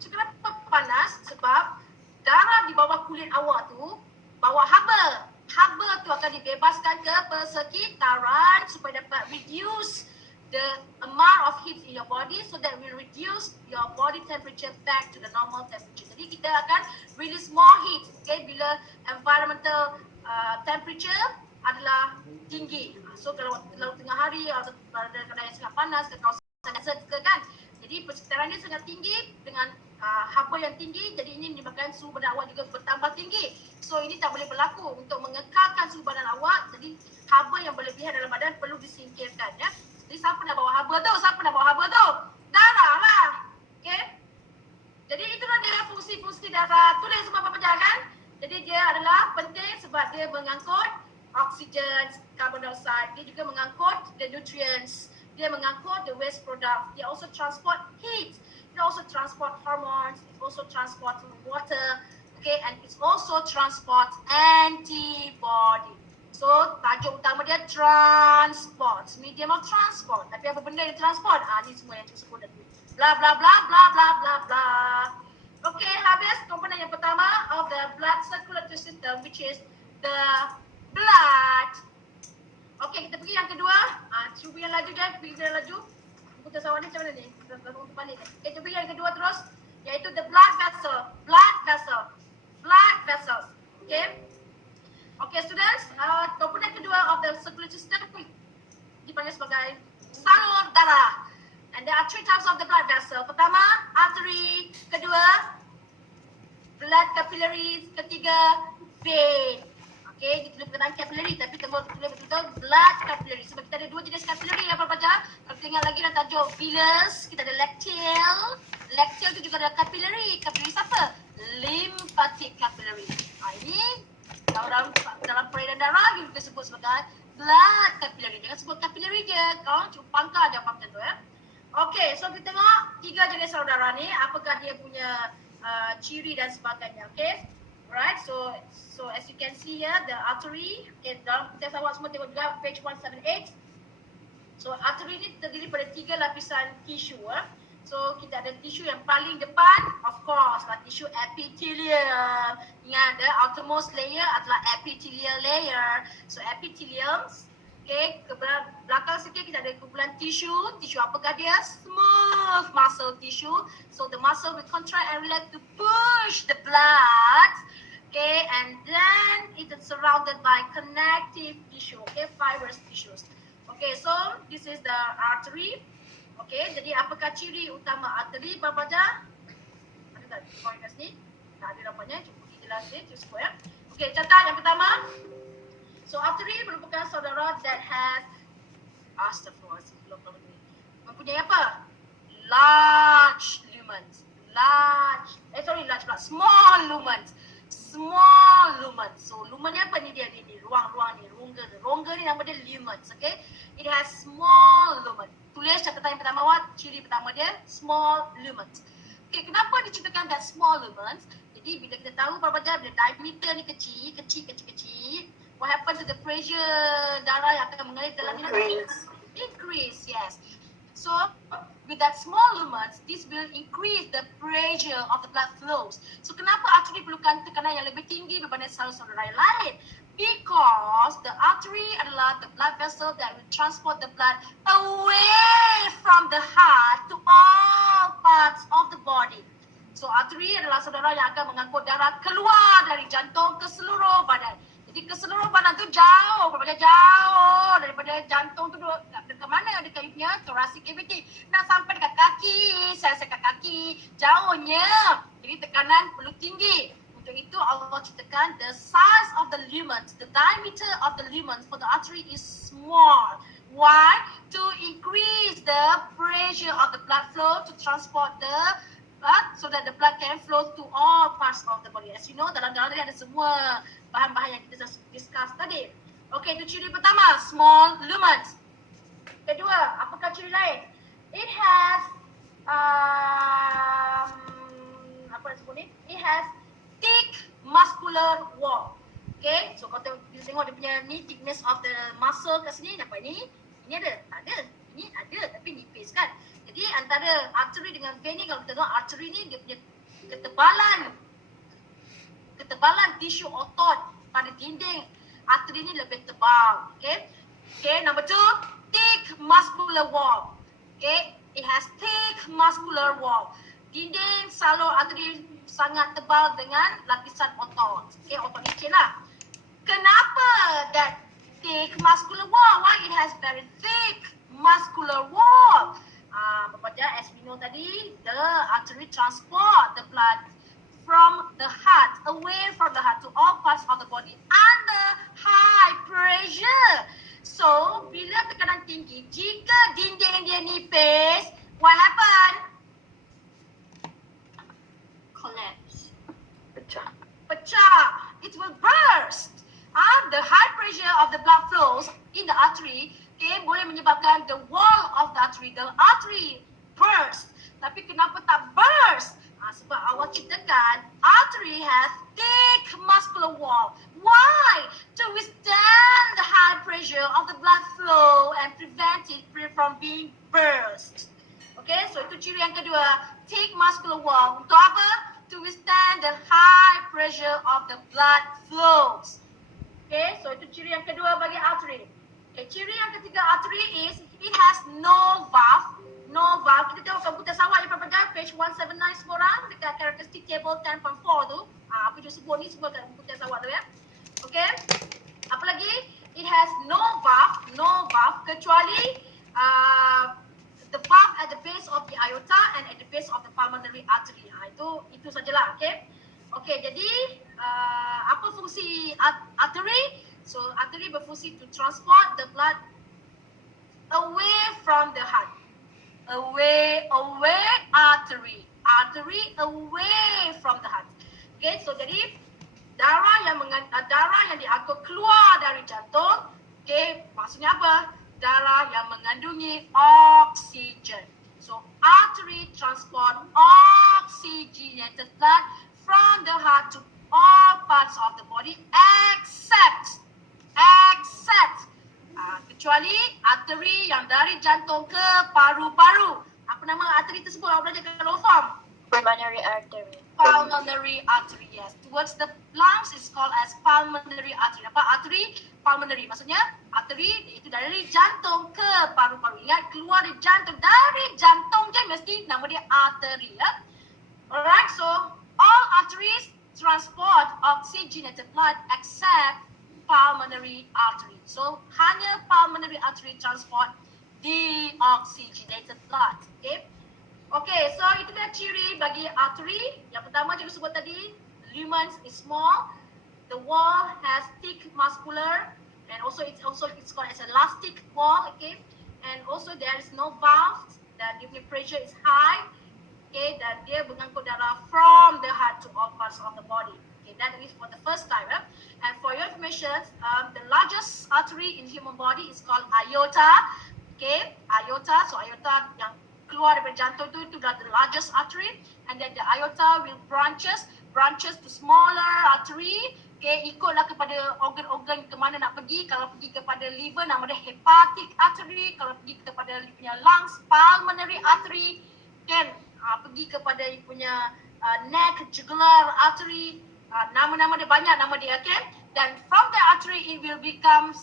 So kenapa panas? Sebab darah di bawah kulit awak tu bawa haba. Haba tu akan dibebaskan ke persekitaran supaya dapat reduce the amount of heat in in your body so that will reduce your body temperature back to the normal temperature. Jadi kita akan release more heat, okay, bila environmental temperature adalah tinggi. So kalau tengah hari atau pada keadaan yang sangat panas ke kawasan desert ke kan, jadi persekitaran dia sangat tinggi dengan haba yang tinggi, jadi ini menyebabkan suhu badan awak juga bertambah tinggi. So ini tak boleh berlaku. Untuk mengekalkan suhu badan awak, jadi haba yang berlebihan dalam badan perlu disingkirkan ya. Jadi siapa nak bawa haba tu? Siapa nak bawa haba tu? Darah lah. Okay. Jadi itulah dia fungsi-fungsi darah. Tulis semua apa kan? Jadi dia adalah penting sebab dia mengangkut oksigen, carbon dioxide. Dia juga mengangkut the nutrients. Dia mengangkut the waste product. Dia also transport heat. It also transport hormones. It also transport water. Okay, and it also transport antibody. So tajuk utama dia transport, medium of transport. Tapi apa benda yang transport? Ni semua yang saya sebut tadi. Bla bla bla bla bla bla bla. Okay, habis komponen yang pertama of the blood circulatory system, which is the blood. Okay, kita pergi yang kedua. Cuba yang laju je, pergi yang laju. Buku tasawuf ni macam mana ni? Untuk balik ni. Okay, cuba yang kedua terus, iaitu the blood vessel. Blood vessel. Blood vessels. Okay. Okay, students. Komponen kedua of the circulatory system dipanggil sebagai salur darah. And there are 3 types of the blood vessel. Pertama, artery. Kedua, blood capillaries. Ketiga, vein. Okay, kita berkenaan capillary tapi kita boleh betul-betul blood capillary. Sebab kita ada 2 jenis capillary apa baca. Kalau kita ingat lagi dalam tajuk villus, kita ada lacteal. Lacteal tu juga ada capillary. Capillary siapa? Lymphatic capillary. Ini dalam peredaran darah kita sebut sebagai blood capillary. Jangan sebut capillary je. Kalau cuma pangkal je apa macam tu ya. Okay, so kita tengok 3 jenis salur darah ni. Apakah dia punya ciri dan sebagainya. Okay. Right, so as you can see here, the artery, okay, dalam teks awak semua tengok juga page 178. So artery ni terdiri pada 3 lapisan tisu. So kita ada tisu yang paling depan, of course lah, tisu epithelium. Ingat the outermost layer adalah epithelial layer. So epithelium, okay, ke belakang sikit kita ada kumpulan tisu. Tisu apakah dia? Smooth muscle tissue. So the muscle will contract and relax to push the blood. Okay, and then it is surrounded by connective tissue, okay, fibrous tissues. Okay, so this is the artery. Okay, jadi apakah ciri utama arteri, Bapak Baca? Ada tak poin kat sini? Tak ada nampaknya, cuba pergi jelasin, cuba ya. Okay, catat yang pertama. So artery merupakan saudara that has, astagfirullahaladzim, mempunyai apa? Large lumens. Small lumens. Small lumens. So lumen ni apa ni dia ni? Ruang-ruang ni, rongga ni nama dia lumens, okay? It has small lumens. Tulis catatan yang pertama awak, ciri pertama dia small lumens. Okay, kenapa diciptakan that small lumens? Jadi bila kita tahu bila diameter ni kecil, what happen to the pressure darah yang akan mengalir dalam ni? Increase, yes. So with that small lumens, this will increase the pressure of the blood flows. So kenapa artery perlukan tekanan yang lebih tinggi berbanding salur-salur yang lain? Because the artery adalah the blood vessel that will transport the blood away from the heart to all parts of the body. So artery adalah saudara yang akan mengangkut darah keluar dari jantung ke seluruh badan. Jadi ke seluruh badan tu jauh daripada jantung tu dekat mana? Dekat punya thoracic cavity. Nak sampai dekat kaki, sel-sel kaki, jauhnya. Jadi tekanan perlu tinggi. Untuk itu Allah ciptakan the size of the lumens, the diameter of the lumens for the artery is small. Why? To increase the pressure of the blood flow to transport the blood so that the blood can flow to all parts of the body. As you know, dalam darah ada semua bahan-bahan yang kita discuss tadi. Okay, itu ciri pertama, small lumens. Kedua, apakah ciri lain? It has apa yang sebut ni? It has thick muscular wall. Okay, so kalau kita tengok dia punya ni thickness of the muscle kat sini, nampak ni? Ini ada? Tak ada. Ini ada tapi nipis kan? Jadi antara artery dengan vein ni, kalau kita tengok artery ni dia punya ketebalan tisu otot pada dinding artery ni lebih tebal. Okay, number 2, thick muscular wall. Okay, It has thick muscular wall. Dinding salur arteri sangat tebal dengan lapisan otot. Okay, otot licin lah. Kenapa that thick muscular wall? Why it has very thick muscular wall? As we know tadi, the artery transport the blood from the heart, away from the heart to all parts of the body under high pressure. So, bila tekanan tinggi, jika dinding dia nipis, what happen? Collapse. Pecah. Pecah. It will burst. The high pressure of the blood flows in the artery, okay, boleh menyebabkan the wall of the artery burst. Tapi kenapa tak burst? Sebab awak ceritakan artery has thick muscular wall. Why? To withstand the high pressure of the blood flow and prevent it from being burst. Okay, so itu ciri yang kedua, thick muscular wall. Untuk apa? To withstand the high pressure of the blood flows. Okay, so itu ciri yang kedua bagi artery. Okay, ciri yang ketiga artery is it has no valve. No valve. Kita tengok komputer sawat di pelbagai page 179 semua orang dekat characteristic table 10.4 tu. Apa je sebut ni semua kat komputer sawat tu ya. Okay. Apa lagi? It has no valve kecuali the valve at the base of the aorta and at the base of the pulmonary artery. Itu sajalah, okay. Okay, jadi apa fungsi artery? So artery berfungsi to transport the blood away from the heart. Away artery away from the heart. Okay, so jadi darah yang diangkut keluar dari jantung, okay, maksudnya apa? Darah yang mengandungi oksigen. So artery transport oxygenated blood from the heart to all parts of the body except kecuali arteri yang dari jantung ke paru-paru. Apa nama arteri tersebut? Awak belajar kat low form. Pulmonary artery. Pulmonary artery, yes. Towards the lungs is called as pulmonary artery. Apa? Artery, pulmonary. Maksudnya arteri itu dari jantung ke paru-paru. Ingat, keluar dari jantung je mesti nama dia arteri, ya. Alright, so all arteries transport oxygenated blood except pulmonary artery. So hanya pulmonary artery transport deoxygenated blood. Okay. Okay, so itu dia ciri bagi artery. Yang pertama cikgu sebut tadi, lumen is small, the wall has thick muscular, and also it's called as elastic wall. Okay, and also there is no valve, dan the pressure is high. Okay, dan dia mengangkut darah from the heart to all parts of the body. Okay, that is for the first time. And for your information, the largest artery in human body is called aorta. Okay, aorta. So aorta yang keluar dari jantung itu adalah the largest artery. And then the aorta will branches to smaller artery. Okay, ikutlah kepada organ-organ ke mana nak pergi. Kalau pergi kepada liver, nama dia hepatic artery. Kalau pergi kepada punya lungs, pulmonary artery. Then pergi kepada punya neck, jugular artery. Nama-nama dia banyak, nama dia, okay. Then from the artery it will become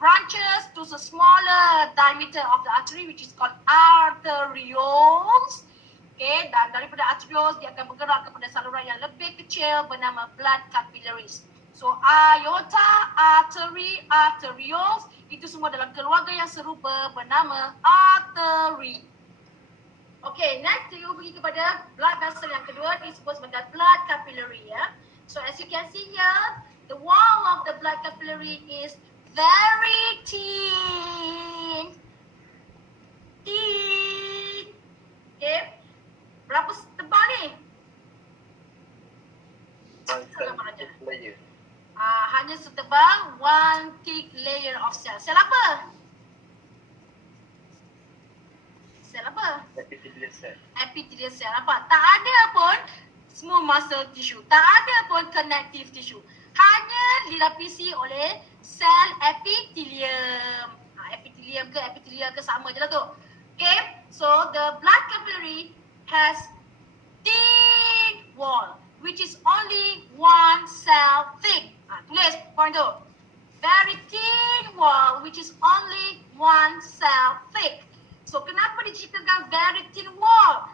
branches to the smaller diameter of the artery which is called arterioles. Okay, dan daripada arterioles dia akan bergerak kepada saluran yang lebih kecil bernama blood capillaries. So aorta, artery, arterioles itu semua dalam keluarga yang serupa bernama artery. Okay, next kita pergi kepada blood vessel yang kedua, disebut sebagai blood capillary, ya. So as you can see here, the wall of the blood capillary is very thin. Okay, berapa tebal ni? Hanya setebal one thick layer of cell. Sel apa? Sel apa? Epithelial cell. Epithelial cell. Apa? Tak ada pun smooth muscle tissue. Tak ada pun connective tissue. Hanya dilapisi oleh sel epithelium. Epithelium ke epithelial ke sama je lah tu. Okay, so the blood capillary has thin wall which is only one cell thick. Tulis point tu. Very thin wall which is only one cell thick. So kenapa diciptakan very thin wall?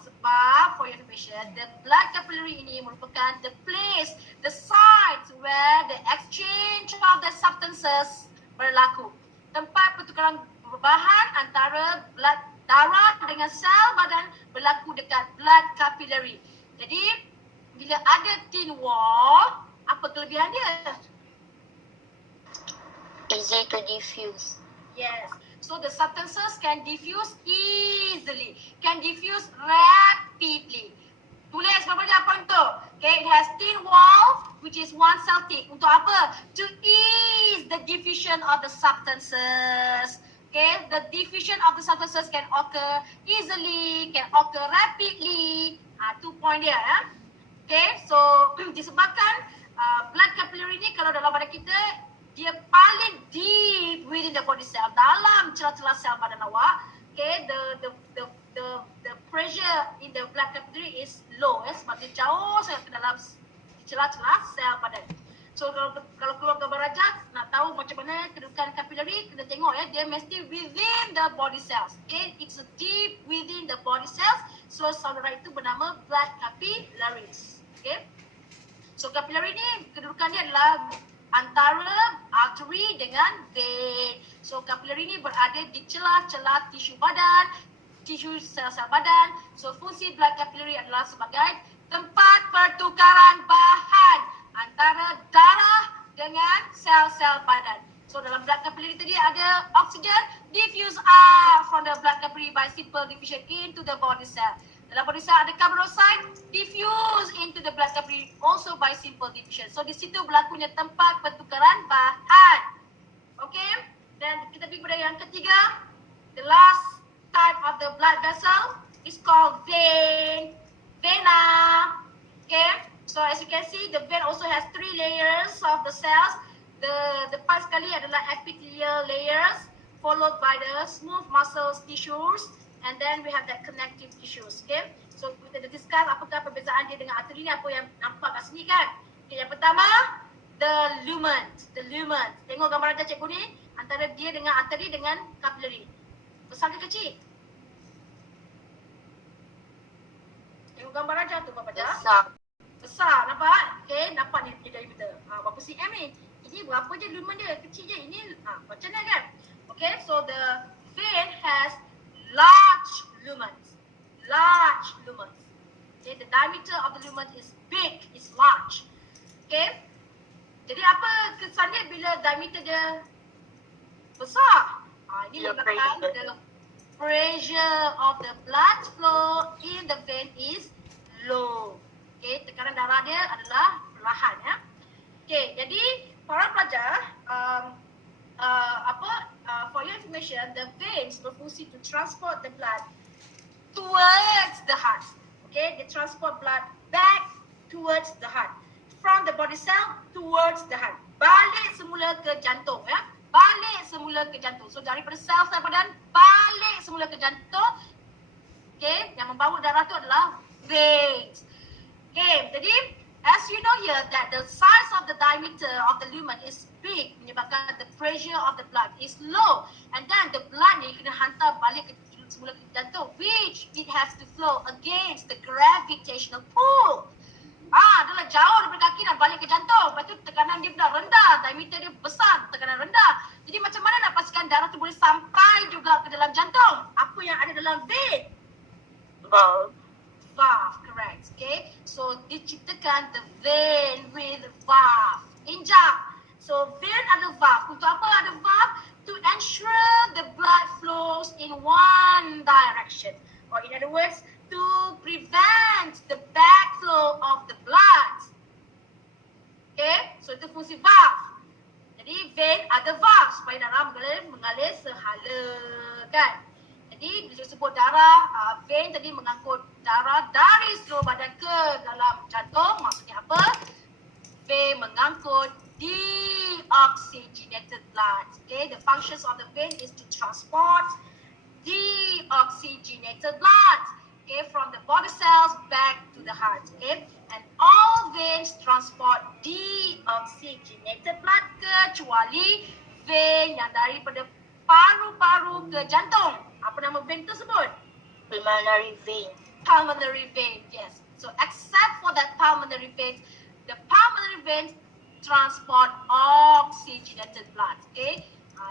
Sebab for your information, the blood capillary ini merupakan the place, the site where the exchange of the substances berlaku. Tempat pertukaran bahan antara blood darah dengan sel badan berlaku dekat blood capillary. Jadi bila ada thin wall, apa kelebihan dia? Easy to diffuse. Yes. So the substances can diffuse easily, can diffuse rapidly. Tulis berapa poin tu? Okay, it has thin wall which is one cell thick. Untuk apa? To ease the diffusion of the substances. Okay, the diffusion of the substances can occur easily, can occur rapidly. 2 point dia. Okay, so disebabkan blood capillary ni kalau dalam badan kita, dia paling deep within the body cell, dalam celah-celah sel badan awak. Okay, the pressure in the blood capillary is low, sebab dia jauh sangat ke dalam celah-celah sel badan. So kalau keluar gambar rajah, nak tahu macam mana kedudukan capillary, kena tengok dia mesti within the body cells. Okay, it's deep within the body cells. So saudara itu bernama blood capillaries. Okay, so capillary ni kedudukan dia adalah antara artery dengan vein. So capillary ni berada di celah-celah tisu badan, tisu sel-sel badan. So fungsi blood capillary adalah sebagai tempat pertukaran bahan antara darah dengan sel-sel badan. So dalam blood capillary tadi ada oxygen diffuse out from the blood capillary by simple diffusion into the body cell. Dalam body cell ada carbon dioxide diffuse into the blood capillary also by simple diffusion. So di situ berlakunya tempat pertukaran bahan. Okay, dan kita pergi pada yang ketiga. The last type of the blood vessel is called vein. Vena. Okay, so as you can see, the vein also has 3 layers of the cells. The depan sekali adalah epithelial layers, followed by the smooth muscles tissues, and then we have that connective tissues. Okay, so kita discuss apakah perbezaan dia dengan arteri ni, apa yang nampak kat sini kan. Okay, yang pertama, the lumen. The lumen. Tengok gambar rajah cikgu ni, antara dia dengan arteri dengan capillary. Besar ke kecil? Tengok gambar rajah tu, Bapak Jah. Besar. Besar, nampak? Okay, nampak ni dia diameter. Berapa cm ni? Ini berapa je lumen dia? Kecil je. Ini macam mana kan? Okay, so the vein has large lumens. Large lumens. Okay, the diameter of the lumen is big, is large. Okay, jadi apa kesannya bila diameter dia besar? Ini menyebabkan the pressure of the blood flow in the vein is low. Okay, tekanan darah dia adalah perlahan ya. Okay, jadi para pelajar, for your information, the veins berfungsi to transport the blood towards the heart. Okay, they transport blood back towards the heart. From the body cell towards the heart. Balik semula ke jantung ya. Balik semula ke jantung. So daripada sel-sel badan balik semula ke jantung. Okay, yang membawa darah tu adalah veins. Okay, jadi as you know here that the size of the diameter of the lumen is big, menyebabkan the pressure of the blood is low, and then the blood ni kena hantar balik ke semula ke jantung, which it has to flow against the gravitational pull. Adalah jauh daripada kaki dan balik ke jantung. Lepas tu tekanan dia dah rendah, diameter dia besar, tekanan rendah. Jadi macam mana nak pastikan darah tu boleh sampai juga ke dalam jantung? Apa yang ada dalam vein? Valve. Valve, correct. Okay, so diciptakan the vein with valve. Injak. So vein ada valve. Untuk apa ada valve? To ensure the blood flows in one direction. Or in other words, to prevent the backflow of the blood. Okay, so itu fungsi valve. Jadi vein ada valve supaya darah mengalir sehala kan. Jadi bila sebut darah, vein tadi mengangkut darah dari seluruh badan ke dalam jantung. Maksudnya apa? Vein mengangkut deoxygenated blood. Okay, the functions of the vein is to transport deoxygenated blood. Okay, from the body cells back to the heart. Okay, and all veins transport deoxygenated blood kecuali vein yang daripada paru-paru ke jantung. Apa nama Pulmonary vein. Pulmonary vein, yes. So except for that pulmonary vein, the pulmonary vein transport oxygenated blood. Okay.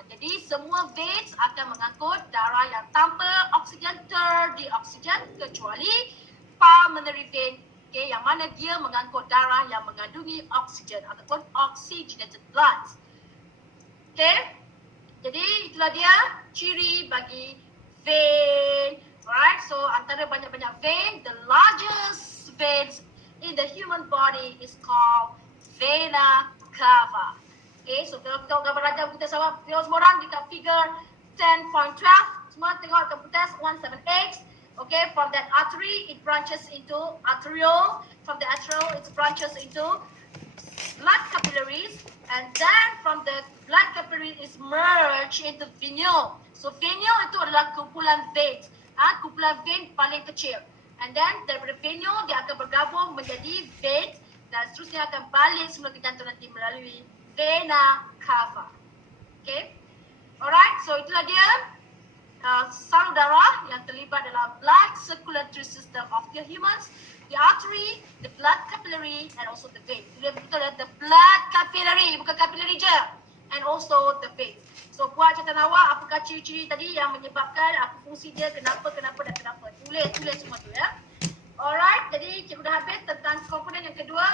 Jadi semua veins akan mengangkut darah yang tanpa oksigen terdeoksigen kecuali pulmonary vein, okay, yang mana dia mengangkut darah yang mengandungi oksigen ataupun oxygenated blood. Okay. Jadi itulah dia ciri bagi vein. Alright, so antara banyak-banyak vein, the largest veins in the human body is called vena cava. Okay, so kalau kita gambar rajah kita sama semua orang dekat figure 10.12, semua tengok dekat putih 178. Okay, from that artery it branches into arteriole, from the arteriole it branches into blood capillaries, and then from the blood capillary is merged into venule. So venule itu adalah kumpulan vein, kumpulan vein paling kecil. And then daripada venule dia akan bergabung menjadi vein dan seterusnya akan balik semula ke jantung nanti melalui vena cava. Okay, alright. So itulah dia salur darah yang terlibat dalam blood circulatory system of the humans. The artery, the blood capillary, and also the vein. Dia betul the blood capillary, bukan capillary je. And also the vein. So buat catatan awak apakah ciri-ciri tadi yang menyebabkan apa fungsi dia, kenapa dan kenapa. Tulis semua tu ya. Alright, jadi cikgu dah habis tentang komponen yang kedua.